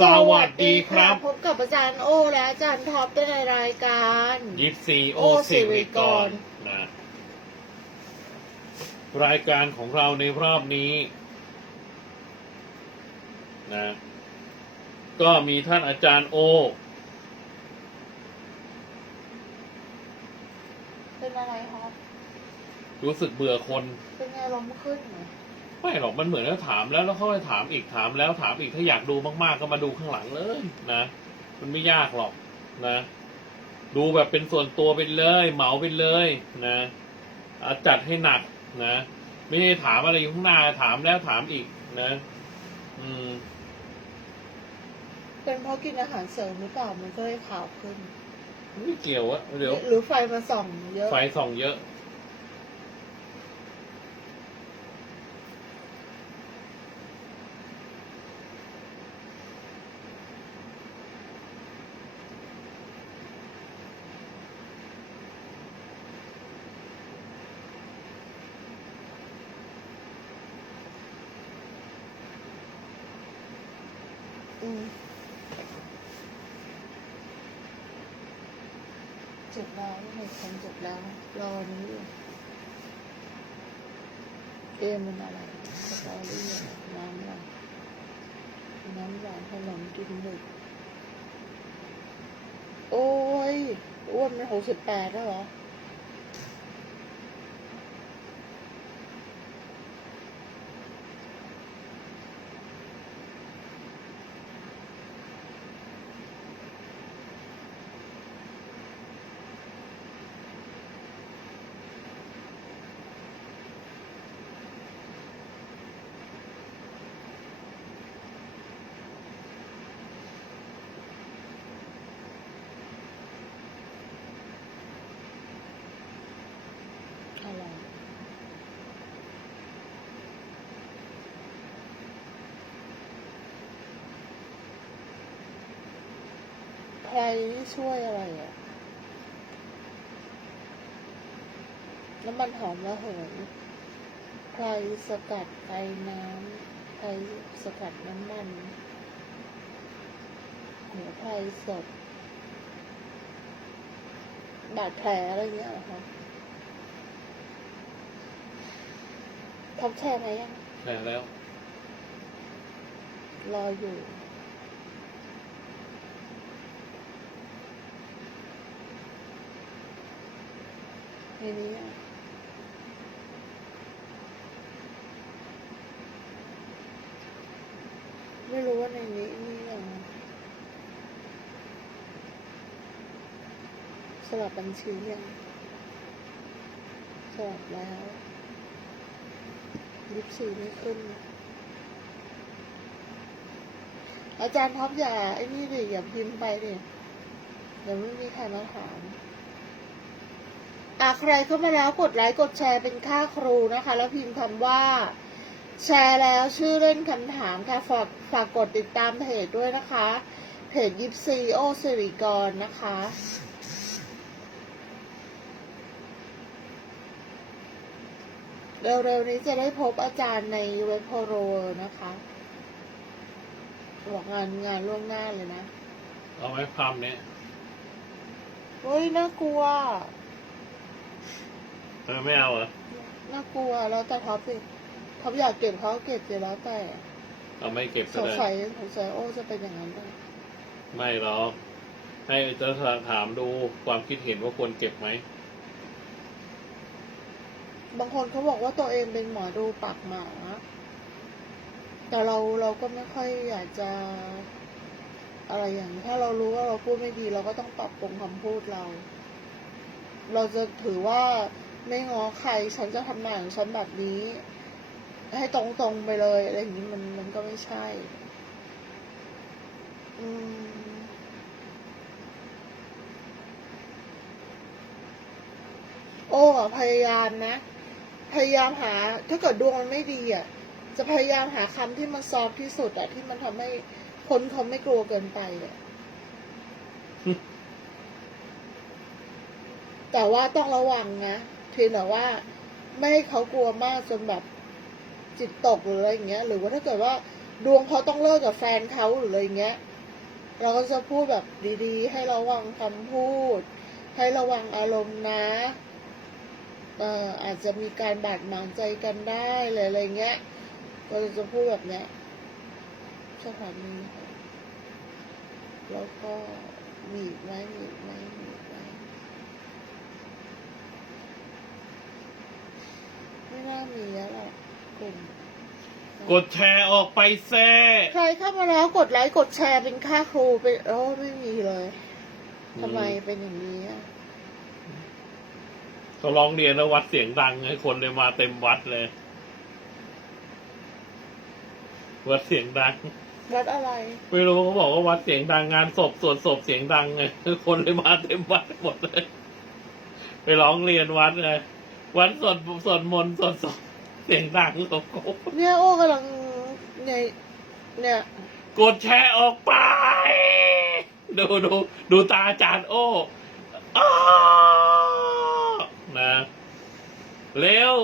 สวัสดีครับ พบกับอาจารย์โอและอาจารย์ท็อปในรายการยิปซีโอโอสิริกรสิริกนะรายการของเราในรอบนี้นะก็มีท่านอาจารย์โอ เป็นอะไรครับ รู้สึกเบื่อคน เป็นไงลมขึ้นเหรอ ไม่หรอกมันเหมือนกับถามแล้วแล้วเขาไปถามอีกถามแล้วถามอีกถ้าอยากดูมากๆ ก็มาดูข้างหลังเลยนะมันไม่ยากหรอกนะ ดูแบบเป็นส่วนตัวไปเลย เหมาไปเลยนะอะจัดให้หนักนะไม่ให้ถามอะไรอยู่ข้างหน้าถามแล้วถามอีกนะ อืม เป็นเพราะกินอาหารเสริมหรือเปล่ามันก็เลยขาวขึ้นไม่เกี่ยวอะเดี๋ยวหรือไฟมาส่องเยอะ ไฟส่องเยอะ เจ็บแล้วไม่คนเจ็บแล้วรอนี้อยู่เอมันอะไรสตอรี่อะไรน้ำอะไรน้ำหวานขนมกินดึกโอ้ยอ้วนเป็นหกสิบแปดแล้วเหรอ อะไรใครช่วยอะไรอะน้ำมันหอมระเหยใครสกัดไอน้ำใครสกัดน้ำมันหัวไทยสดบาดแผลอะไรเงี้ยเหรอคะ ทำแช่ไหมยังแค่แล้ว รออยู่ ในนี้อะไม่รู้ว่าในนี้มีอย่างสลับบัญชียังสลับแล้ว ยิบสี่ไม่ขึ้น อาจารย์ท็อปอย่าไอ้นี่ดิอย่าพิมพ์ไปดิเดี๋ยวไม่มีใครมาถามอะใครเข้ามาแล้วกดไลค์กดแชร์เป็นค่าครูนะคะ แล้วพิมพ์คำว่า แชร์แล้วชื่อเล่นคำถามค่ะฝากฝากกดติดตามเพจด้วยนะคะ เพจยิปซีโอสิริกรนะคะ เร็วๆนี้จะได้พบอาจารย์ในเว็บโพโรนะคะ บอกงานงานล่วงหน้าเลยนะ เอาไว้พัมเนี่ยเฮ้ยน่ากลัวเออไม่เอาเหรอ น่ากลัวแล้วแต่ท็อปสิท็อปอยากเก็บเขาก็เก็บสิแล้วแต่เอาไม่เก็บสก็งได้ สัยสงสัยโอ้จะเป็นอย่างนั้นด้วยไม่หรอกให้จะถามดูความคิดเห็นว่าควรเก็บไหม บางคนเขาบอกว่าตัวเองเป็นหมอดูปากหมา แต่เราเราก็ไม่ค่อยอยากจะ อะไรอย่างนี้ถ้าเรารู้ว่าเราพูดไม่ดี เราก็ต้องปรับปรุงคำพูดเรา เราจะถือว่าไม่ง้อใครฉันจะทำงานของฉันแบบนี้ ให้ตรงๆไปเลยอะไรอย่างนี้มันมันก็ไม่ใช่ อืมโอ้พยายามนะ พยายามหา ถ้าเกิดดวงมันไม่ดีอะ จะพยายามหาคำที่มันซอฟต์ที่สุดอะที่มันทำให้คนเขาไม่กลัวเกินไปอะแต่ว่าต้องระวังนะเพียงแต่ว่า ไม่ให้เขากลัวมากจนแบบจิตตกหรืออะไรอย่างเงี้ย หรือว่าถ้าเกิดว่าดวงเขาต้องเลิกกับแฟนเขาหรืออะไรเงี้ย เราก็จะพูดแบบดีๆ ให้ระวังคำพูด ให้ระวังอารมณ์นะเอ่ออาจจะมีการบาดหมางใจกันได้เลยอะไรเงี้ยเราจะพูดแบบเนี้ยสถานีค่ะแล้วก็มีอีกไหมมีอีกไหมมีอีกไหมไม่น่ามีแล้วล่ะกลุ่มกดแชร์ออกไปแซ่ใครเข้ามาแล้วกดไลค์กดแชร์เป็นค่าครูไปโอ้ไม่มีเลยทำไมเป็นอย่างนี้อะ เขาร้องเรียนแล้ววัดเสียงดังให้คนเลยมาเต็มวัดเลย วัดเสียงดัง วัดอะไร ไม่รู้เขาบอกว่าวัดเสียงดังงานศพสวดศพเสียงดังไงคนเลยมาเต็มวัดหมดเลย ไปร้องเรียนวัดเลยวัดสวดสวดมนต์สวดศพเสียงดังโอ้โหเนี่ยโอ้กำลังเนี่ยเนี่ยกดแชร์ออกไป ดูดูดูตาอาจารย์โอ้อ้านะ เร็ว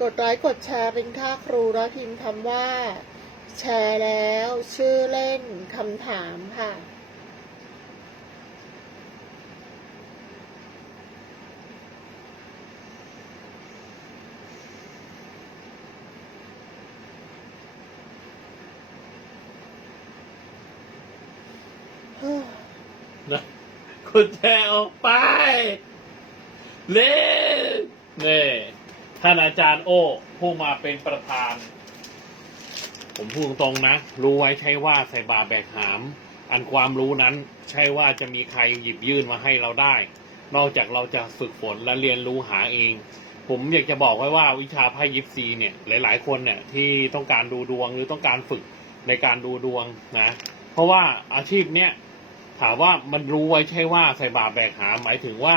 กดไลค์กดแชร์เป็นค่าครูแล้วพิมพ์คำว่า แชร์แล้ว ชื่อเล่นคำถามค่ะ กดแชร์ออกไปเร็วนี่ท่านอาจารย์โอ้ผู้มาเป็นประธาน ผมพูดตรงๆนะ รู้ไว้ใช่ว่าใส่บาแบกหาม อันความรู้นั้นใช่ว่าจะมีใครหยิบยื่นมาให้เราได้ นอกจากเราจะฝึกฝนและเรียนรู้หาเอง ผมอยากจะบอกไว้ว่าวิชาไพ่ยิปซีเนี่ย หลาย ๆ คนเนี่ยที่ต้องการดูดวงหรือต้องการฝึกในการดูดวงนะ เพราะว่าอาชีพเนี้ย ถามว่ามันรู้ไว้ใช่ว่าใส่บาแบกหามหมายถึงว่า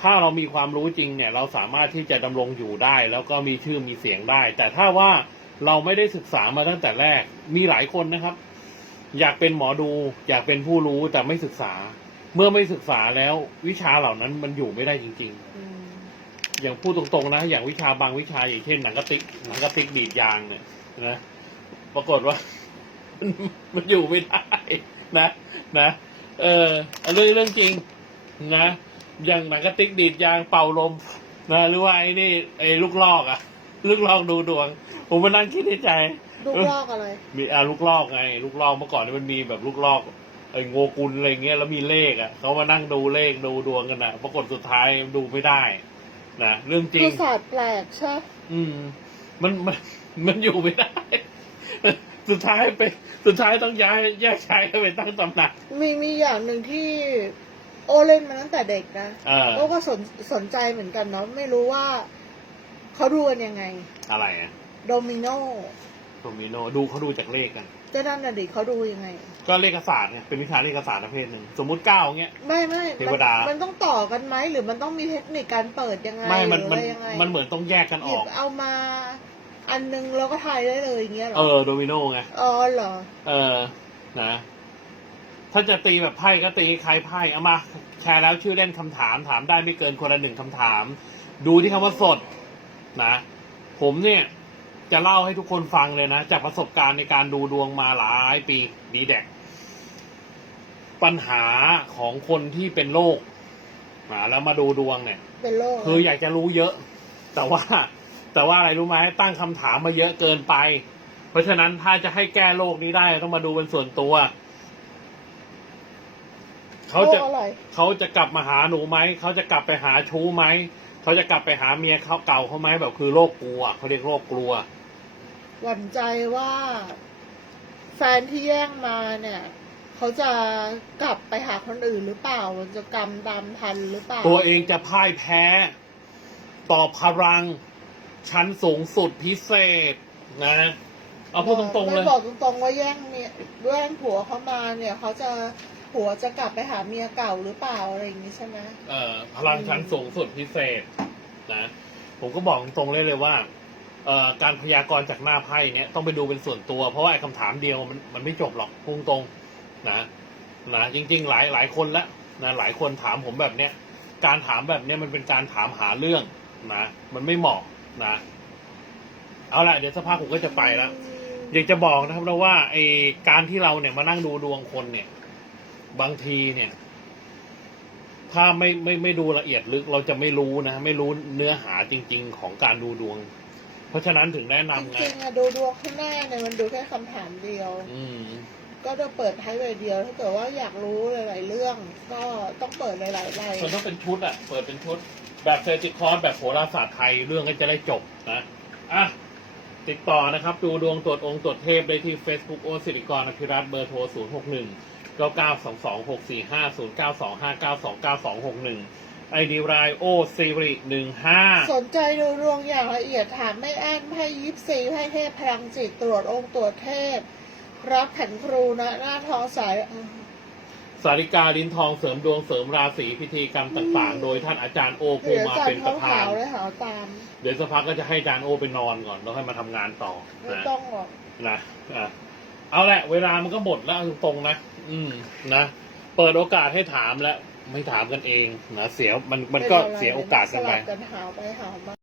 ถ้าเรามีความรู้จริงเนี่ย เราสามารถที่จะดำรงอยู่ได้ แล้วก็มีชื่อมีเสียงได้ แต่ถ้าว่าเราไม่ได้ศึกษามาตั้งแต่แรก มีหลายคนนะครับ อยากเป็นหมอดูอยากเป็นผู้รู้แต่ไม่ศึกษา เมื่อไม่ศึกษาแล้ววิชาเหล่านั้นมันอยู่ไม่ได้จริง ๆ อย่างพูดตรงๆนะ อย่างวิชาบางวิชาอย่างเช่นหนังกระติกหนังกระติกดีดยางเนี่ยนะปรากฏว่า มันอยู่ไม่ได้นะนะ เออเรื่องเรื่องจริงนะอย่างหนังกระติกดีดยางเป่าลมนะหรือว่าไอ้นี่ไอ้ลูกลอกอะลูกลอกดูดวง ผมมานั่งคิดในใจ ลูกลอกอะไรมีอ่าลูกลอกไง ลูกลอกเมื่อก่อนนี่มันมีแบบลูกลอกไอ้โงกุลอะไรเงี้ยแล้วมีเลขอะเขามานั่งดูเลขดูดวงกันนะปรากฏสุดท้ายดูไม่ได้นะเรื่องจริคืงอศาสตร์แปลกใช่อืม มันมันมันอยู่ไม่ได้ สุดท้ายไป สุดท้ายต้องย้ายแยกชายกันไปตั้งตำหนัก มีมีอย่างหนึ่งที่โอเล่นมาตั้งแต่เด็กนะเออ โอก็สนสนใจเหมือนกันเนาะไม่รู้ว่าเขาดูกันยังไง อะไรอะโดมิโนโดมิโนดูเขาดูจากเลขกัน เจ้านั่นน่ะดิเขาดูยังไง ก็เลขศาสตร์เนี่ยเป็นวิชาเลขศาสตร์ประเภทหนึ่งสมมุติเก้าเงี้ย ไม่ไม่เทวดามั มันต้องต่อกันไหมหรือมันต้องมีเทคนิคการเปิดยังไงไม่มันหรือมันอะไรยังไงมันเหมือนต้องแยกกันหอยิอบก เอามา อันนึงแล้วก็ทายได้เลยอย่างเงี้ยเหรเอออโดมิโนไง อ๋อเหรอ เออ นะ ถ้าจะตีแบบไพ่ก็ตีใครไพ่เอามา แชร์แล้วชื่อเล่นคำถามถามได้ไม่เกินคนละหนึ่งคำถาม ดูที่คำว่าสด นะ ผมเนี่ย จะเล่าให้ทุกคนฟังเลยนะ จากประสบการณ์ในการดูดวงมาหลายปีดีแดก ปัญหาของคนที่เป็นโรคนะแล้วมาดูดวงเนี่ย เป็นโรคคืออยากจะรู้เยอะ แต่ว่า แต่ว่าอะไรรู้ไหมตั้งคำถามมาเยอะเกินไป เพราะฉะนั้นถ้าจะให้แก้โรคนี้ได้ต้องมาดูเป็นส่วนตัว เขาจะโรคอะไรเขาจะกลับมาหาหนูไหมเขาจะกลับไปหาชู้ไหมเขาจะกลับไปหาเมียเขาเก่าเขาไหมแบบคือโรคกลัวเขาเรียกโรคกลัวหวั่นใจว่าแฟนที่แย่งมาเนี่ยเขาจะกลับไปหาคนอื่นหรือเปล่ามันจะกรรมดำทันหรือเปล่า ตัวเองจะพ่ายแพ้ ต่อพลัง ชั้นสูงสุดพิเศษนะ เอาพูดตรงๆเลยไม่บอกตรงๆว่าแย่งเมียแย่งผัวเขามาเนี่ยเขาจะผัวจะกลับไปหาเมียเก่าหรือเปล่าอะไรอย่างนี้ใช่ไหมเอ่อพลังชั้นสูงสุดพิเศษนะผมก็บอกตรงๆเลยเลยว่าเอ่อการพยากรณ์จากหน้าไพ่เนี้ยต้องไปดูเป็นส่วนตัว เพราะว่าไอ้คำถามเดียวมันมันไม่จบหรอกพุ่งตรงๆนะนะจริง ๆ หลายหลายคนละนะหลายคนถามผมแบบเนี้ยการถามแบบเนี้ยมันเป็นการถามหาเรื่องนะมันไม่เหมาะ นะเอาละเดี๋ยวสักพักผมก็จะไปแล้วอยากจะบอกนะครับนะว่าไอการที่เราเนี่ยมานั่งดูดวงคนเนี่ย บางทีเนี่ย ถ้าไม่ไม่ไม่ดูละเอียดลึก เราจะไม่รู้นะ ไม่รู้เนื้อหาจริง ๆ ของการดูดวง เพราะฉะนั้นถึงแนะจนำไงริงๆอะดูดวงข้างหน้าเนี่ยมันดูแค่คำถามเดียว อืม ก็จะเปิดท้ายใบเดียว ถ้าเกิดว่าอยากรู้หลาย ๆ เรื่อง ก็ต้องเปิดหลายๆใบมันต้องเป็นชุดอะเปิดเป็นชุด แบบเซอร์จิคอร์สแบบโหราศาสตร์ไทยเรื่องก็จะได้จบนะอะติดต่อนะครับ ดูดวงตรวจองค์ตรวจเทพได้ที่ Facebook โอสิริกรอภิรัตเบอร์โทร 0 6 1 9 9 2 2 6 4 5 0 9 2 5 9 2 9 2 6 1 ไอดีรายโอซีริหนึ่งห้าสนใจดูดวงอย่างละเอียดถามไม่อั้นไพ่ยิปซีไพ่เทพพลังจิตตรวจองค์ตรวจเทพ รับขันครูนะหน้าทองสาย สาริกาลิ้นทองเสริมดวงเสริมราศีพิธีกรรมต่างๆ โดยท่านอาจารย์โอภูเดี๋ยวมาจันเป็นทปร์ระเขาธาขานวเลยหาวตามเดี๋ยวสักพักก็จะให้อาจารย์โอไปนอนก่อนแล้วให้มาทำงานต่อไม่นะต้องหรอกนะอะเอาแหละ เวลามันก็หมดแล้วเอาตรงๆนะอืมนะเปิดโอกาสให้ถามแล้วไม่ถามกันเองนะเสียมันมันก็ป็อะไรเสียโอกาสกันไป สลับกันหาวไปหาวมา